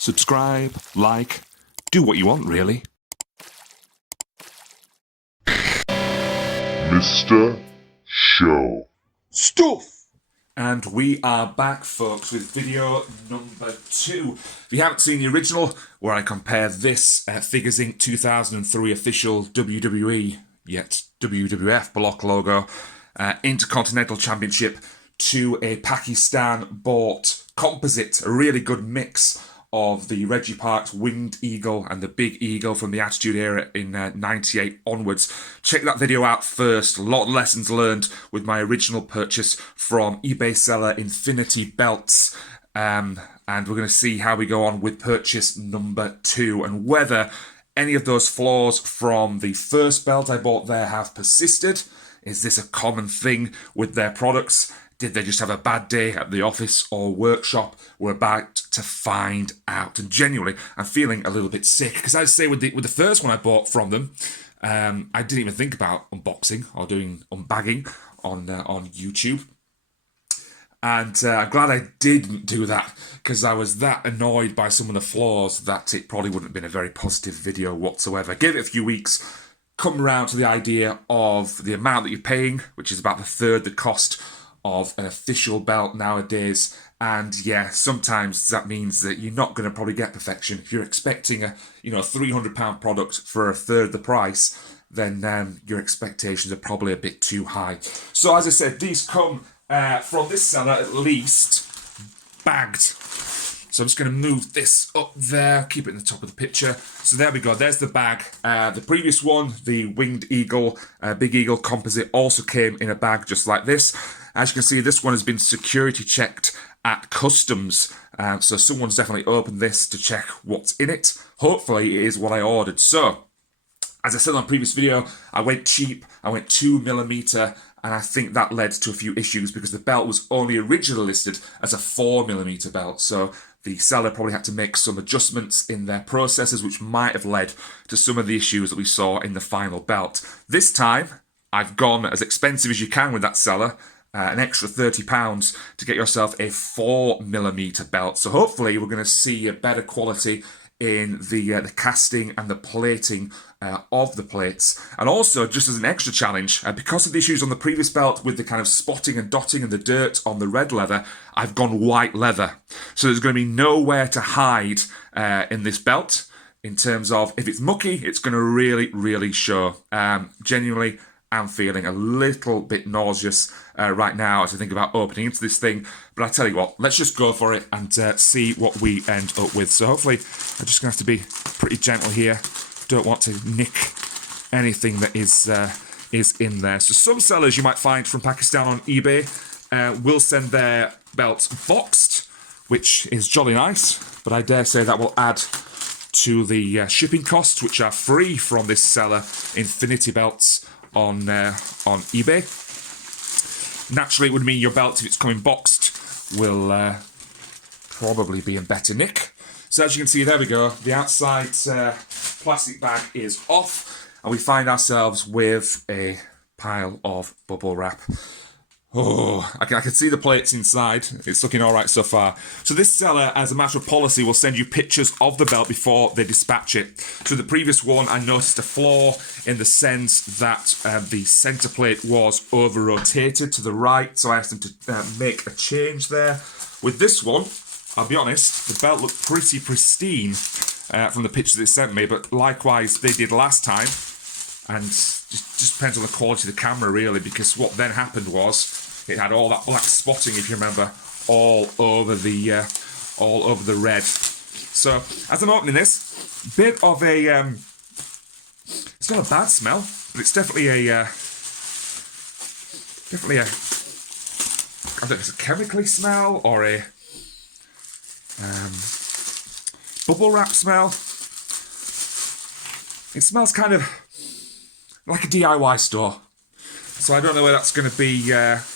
subscribe, like, do what you want, really. Mister Sho. Stuff! And we are back, folks, with video number 2. If you haven't seen the original, where I compare this Figures Inc. 2003 official WWE, yet WWF block logo, Intercontinental Championship to a Pakistan-bought composite, a really good mix of the Reggie Parks Winged Eagle and the Big Eagle from the Attitude Era in 98 onwards. Check that video out first. A lot of lessons learned with my original purchase from eBay seller infintybelts. And we're going to see how we go on with purchase number 2 and whether any of those flaws from the first belt I bought there have persisted. Is this a common thing with their products? Did they just have a bad day at the office or workshop? We're about to find out. And genuinely, I'm feeling a little bit sick. Because I say with the first one I bought from them, I didn't even think about unboxing or doing unbagging on YouTube. And I'm glad I didn't do that, because I was that annoyed by some of the flaws that it probably wouldn't have been a very positive video whatsoever. Give it a few weeks, come around to the idea of the amount that you're paying, which is about a third the cost of an official belt nowadays. And yeah, sometimes that means that you're not going to probably get perfection. If you're expecting a £300 product for a third the price, then your expectations are probably a bit too high. So as I said, these come from this seller at least bagged. So I'm just going to move this up there, keep it in the top of the picture. So there we go, there's the bag. The previous one, the Winged Eagle, Big Eagle composite, also came in a bag just like this. As you can see, this one has been security checked at customs. So someone's definitely opened this to check what's in it. Hopefully it is what I ordered. So, as I said on the previous video, I went cheap. I went 2mm, and I think that led to a few issues because the belt was only originally listed as a 4mm belt. So the seller probably had to make some adjustments in their processes, which might have led to some of the issues that we saw in the final belt. This time, I've gone as expensive as you can with that seller. An extra £30 to get yourself a 4mm belt. So hopefully we're going to see a better quality in the casting and the plating of the plates. And also, just as an extra challenge, because of the issues on the previous belt with the kind of spotting and dotting and the dirt on the red leather, I've gone white leather. So there's going to be nowhere to hide in this belt. In terms of, if it's mucky, it's going to really, really show. Genuinely, I'm feeling a little bit nauseous right now as I think about opening into this thing. But I tell you what, let's just go for it and see what we end up with. So hopefully, I'm just going to have to be pretty gentle here. Don't want to nick anything that is in there. So some sellers you might find from Pakistan on eBay will send their belts boxed, which is jolly nice. But I dare say that will add to the shipping costs, which are free from this seller, infintybelts, on eBay. Naturally, it would mean your belt, if it's coming boxed, will probably be in better nick. So as you can see, there we go. The outside plastic bag is off, and we find ourselves with a pile of bubble wrap. Oh, I can see the plates inside. It's looking all right so far. So this seller, as a matter of policy, will send you pictures of the belt before they dispatch it. So the previous one, I noticed a flaw in the sense that the center plate was over-rotated to the right. So I asked them to make a change there. With this one, I'll be honest, the belt looked pretty pristine from the pictures they sent me. But likewise, they did last time. And just depends on the quality of the camera, really, because what then happened was it had all that black spotting, if you remember, all over the red. So as I'm opening this, bit of a it's not a bad smell, but it's definitely a I don't know if it's a chemically smell or a bubble wrap smell. It smells kind of like a DIY store. So I don't know whether that's going to be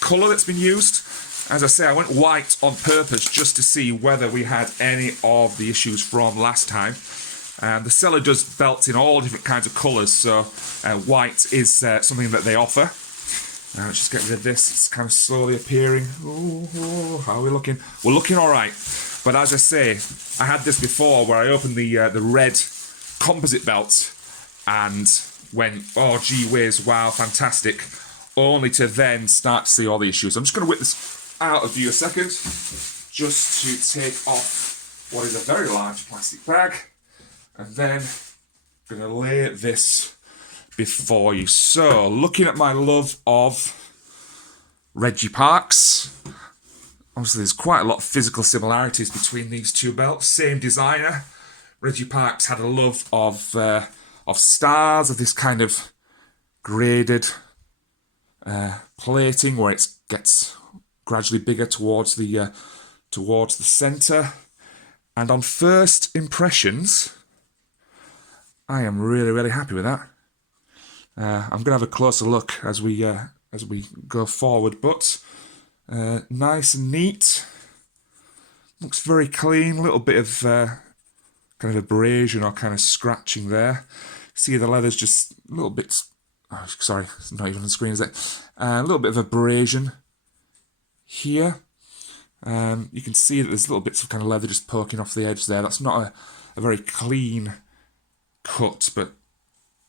colour that's been used. As I say, I went white on purpose just to see whether we had any of the issues from last time. The seller does belts in all different kinds of colours, so white is something that they offer. Let's just get rid of this. It's kind of slowly appearing. Ooh, how are we looking? We're looking all right. But as I say, I had this before where I opened the red composite belt and went, oh, gee whiz, wow, fantastic, only to then start to see all the issues. I'm just going to whip this out of view a second, just to take off what is a very large plastic bag, and then I'm going to lay this before you. So, looking at my love of Reggie Parks, obviously there's quite a lot of physical similarities between these two belts. Same designer. Reggie Parks had a love of stars, of this kind of graded plating where it gets gradually bigger towards the centre. And on first impressions, I am really, really happy with that. I'm going to have a closer look as we go forward, but nice and neat. Looks very clean. A little bit of kind of abrasion or kind of scratching there. See the leather's just a little bit. Oh, sorry, it's not even on the screen, is it? A little bit of abrasion here. You can see that there's little bits of kind of leather just poking off the edge there. That's not a very clean cut, but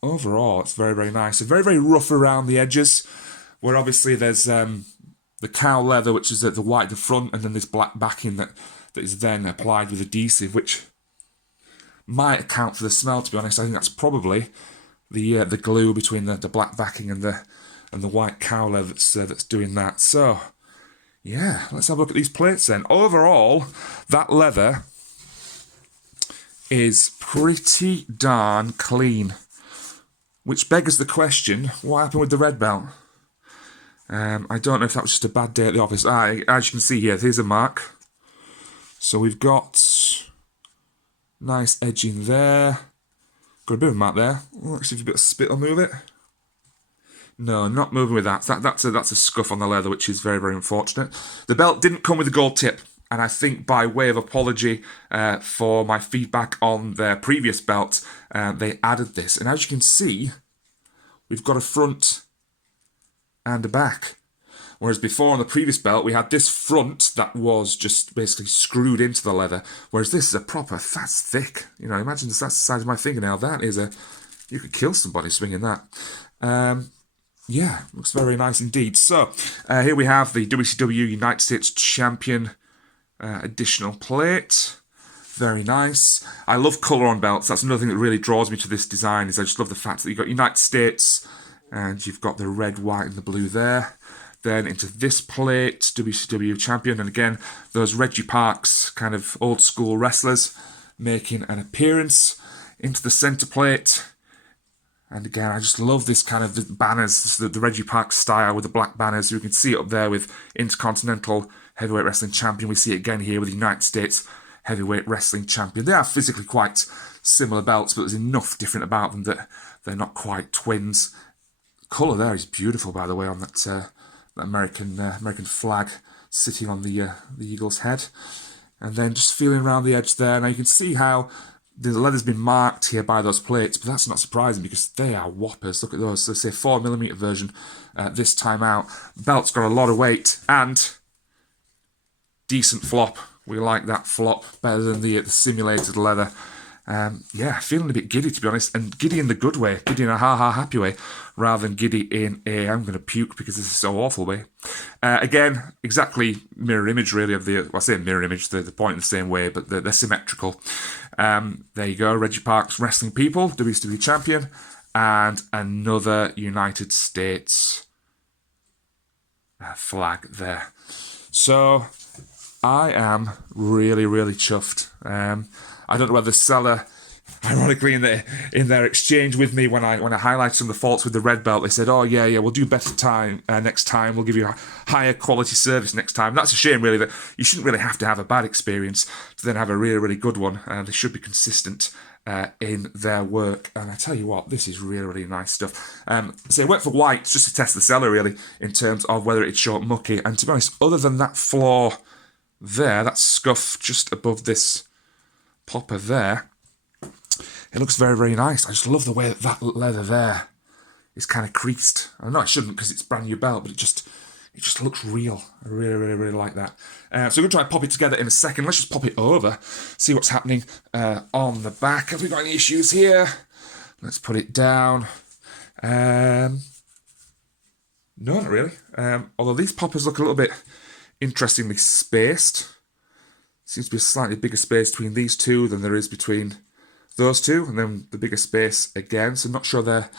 overall it's very, very nice. It's very, very rough around the edges, where obviously there's the cow leather, which is at the white at the front, and then this black backing that is then applied with adhesive, which might account for the smell, to be honest. I think that's probably the glue between the black backing and the white cow leather that's doing that. So yeah, let's have a look at these plates then. Overall, that leather is pretty darn clean, which beggars the question, what happened with the red belt? I don't know if that was just a bad day at the office. As you can see here, here's a mark. So we've got nice edging there. Got a bit of a mark there. Let's see if a bit of spit will move it. No, not moving with that. That's a scuff on the leather, which is very, very unfortunate. The belt didn't come with a gold tip, and I think by way of apology for my feedback on their previous belt, they added this. And as you can see, we've got a front and a back. Whereas before on the previous belt, we had this front that was just basically screwed into the leather. Whereas this is a proper, that's thick. You know, imagine that's the size of my fingernail. That is you could kill somebody swinging that. Yeah, looks very nice indeed. So, here we have the WCW United States Champion additional plate. Very nice. I love colour on belts. That's another thing that really draws me to this design, is I just love the fact that you've got United States and you've got the red, white and the blue there. Then into this plate, WCW Champion, and again, those Reggie Parks kind of old school wrestlers making an appearance into the centre plate. And again, I just love this kind of the banners, the Reggie Parks style with the black banners. You can see it up there with Intercontinental Heavyweight Wrestling Champion. We see it again here with the United States Heavyweight Wrestling Champion. They are physically quite similar belts, but there's enough different about them that they're not quite twins. The colour there is beautiful, by the way, on that American flag sitting on the eagle's head. And then just feeling around the edge there. Now you can see how the leather's been marked here by those plates, but that's not surprising because they are whoppers. Look at those. So say 4mm version this time out. Belt's got a lot of weight and decent flop. We like that flop better than the simulated leather. Yeah, feeling a bit giddy, to be honest, and giddy in the good way, giddy in a ha-ha happy way, rather than giddy in a I'm going to puke because this is so awful way. Again, exactly mirror image really of the, well, I say mirror image, they're pointing the same way, but they're symmetrical. There you go, Reggie Parks Wrestling People, WCW Champion, and another United States flag there. So, I am really, really chuffed. I don't know whether the seller, ironically, in their exchange with me when I highlighted some of the faults with the red belt, they said, "Oh yeah, we'll do better next time. We'll give you a higher quality service next time." That's a shame, really. That you shouldn't really have to have a bad experience to then have a really, really good one. They should be consistent in their work. And I tell you what, this is really, really nice stuff. So I went for white just to test the seller, really, in terms of whether it'd show up mucky. And to be honest, other than that flaw there, that scuff just above this popper there, it looks very, very nice. I just love the way that leather there is kind of creased. I know it shouldn't because it's a brand new belt, but it just looks real. I really, really, really like that. So we're going to try and pop it together in a second. Let's just pop it over, see what's happening on the back. Have we got any issues here? Let's put it down. No, not really. Although these poppers look a little bit interestingly spaced. Seems to be a slightly bigger space between these two than there is between those two, and then the bigger space again. So I'm not sure they're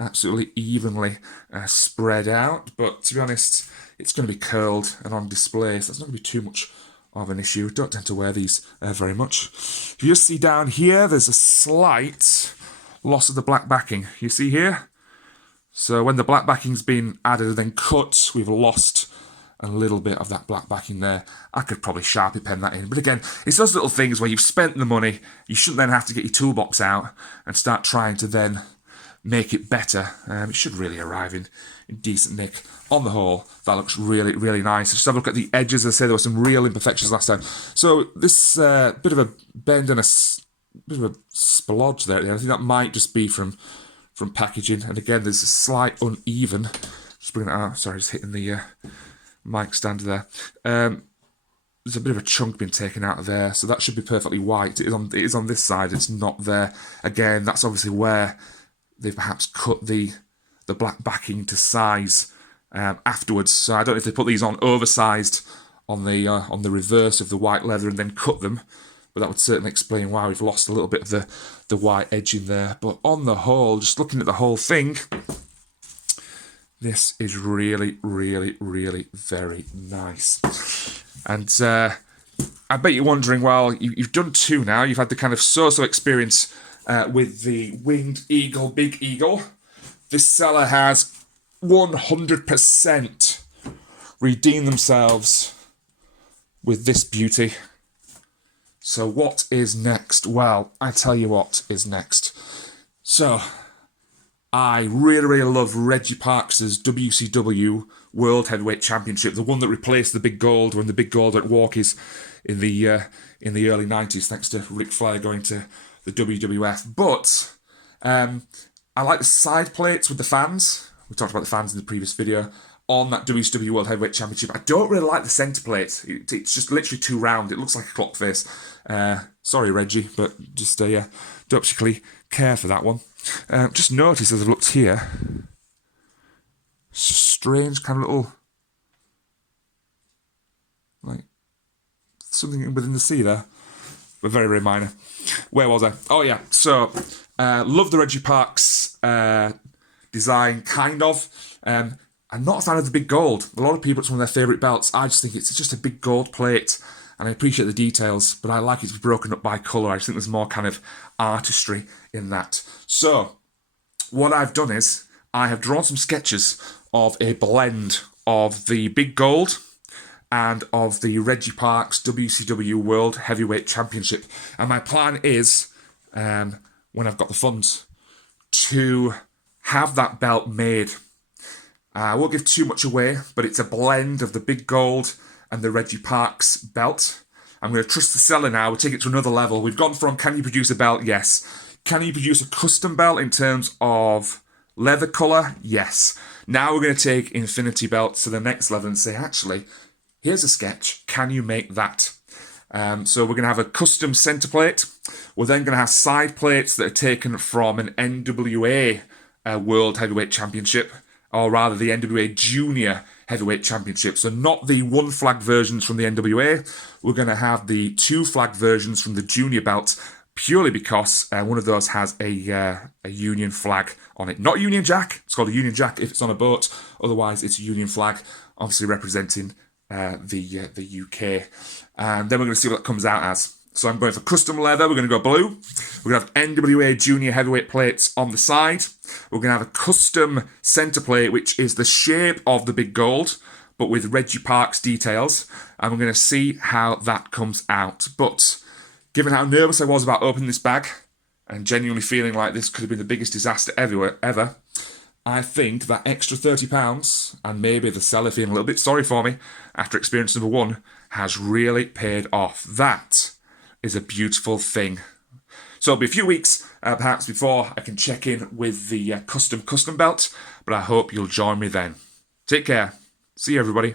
absolutely evenly spread out, but to be honest, it's going to be curled and on display, so that's not going to be too much of an issue. Don't tend to wear these very much. If you just see down here, there's a slight loss of the black backing. You see here? So when the black backing's been added and then cut, we've lost a little bit of that black backing there. I could probably Sharpie pen that in. But again, it's those little things where you've spent the money, you shouldn't then have to get your toolbox out and start trying to then make it better. It should really arrive in decent nick. On the whole, that looks really, really nice. Just have a look at the edges. As I say, there were some real imperfections last time. So this bit of a bend and a bit of a splodge there. I think that might just be from packaging. And again, there's a slight uneven. Just bring it out. Sorry, just hitting the mic stand there. There's a bit of a chunk been taken out of there, so that should be perfectly white. It is on this side. It's not there. Again, that's obviously where they've perhaps cut the black backing to size afterwards. So I don't know if they put these on oversized on the reverse of the white leather and then cut them, but that would certainly explain why we've lost a little bit of the white edge in there. But on the whole, just looking at the whole thing, this is really, really, really very nice. And I bet you're wondering, well, you've done two now. You've had the kind of so-so experience with the Winged Eagle, Big Eagle. This seller has 100% redeemed themselves with this beauty. So what is next? Well, I tell you what is next. So I really, really love Reggie Parks' WCW World Heavyweight Championship, the one that replaced the Big Gold when the Big Gold went walkies in the early 90s, thanks to Ric Flair going to the WWF. But I like the side plates with the fans. We talked about the fans in the previous video on that WCW World Heavyweight Championship. I don't really like the centre plate. It's just literally too round. It looks like a clock face. Sorry, Reggie, but just don't particularly care for that one. Just notice as I've looked here, strange kind of little, like something within the sea there, but very, very minor. Where was I? Oh yeah, so love the Reggie Parks design, kind of. I'm not a fan of the big gold. A lot of people, it's one of their favourite belts. I just think it's just a big gold plate, and I appreciate the details, but I like it to be broken up by colour. I just think there's more kind of artistry in that. So what I've done is I have drawn some sketches of a blend of the big gold and of the Reggie Parks WCW World Heavyweight Championship. And my plan is, when I've got the funds, to have that belt made. I won't give too much away, but it's a blend of the big gold and the Reggie Parks belt. I'm going to trust the seller now. We'll take it to another level. We've gone from, can you produce a belt? Yes. Can you produce a custom belt in terms of leather colour? Yes. Now we're going to take Infinity Belts to the next level and say, actually, here's a sketch. Can you make that? So we're going to have a custom centre plate. We're then going to have side plates that are taken from an NWA World Heavyweight Championship, or rather the NWA Junior Heavyweight Championship. So not the one flag versions from the NWA. We're going to have the two flag versions from the Junior belt, purely because one of those has a Union flag on it. Not Union Jack. It's called a Union Jack if it's on a boat. Otherwise, it's a Union flag, obviously representing the UK. And then we're going to see what that comes out as. So I'm going for custom leather. We're going to go blue. We're going to have NWA Junior Heavyweight plates on the side. We're going to have a custom centre plate, which is the shape of the big gold, but with Reggie Parks details. And we're going to see how that comes out. But given how nervous I was about opening this bag, and genuinely feeling like this could have been the biggest disaster ever, I think that extra £30, and maybe the seller feeling a little bit sorry for me after experience number one, has really paid off. That is a beautiful thing. So it'll be a few weeks, perhaps, before I can check in with the custom belt, but I hope you'll join me then. Take care. See you, everybody.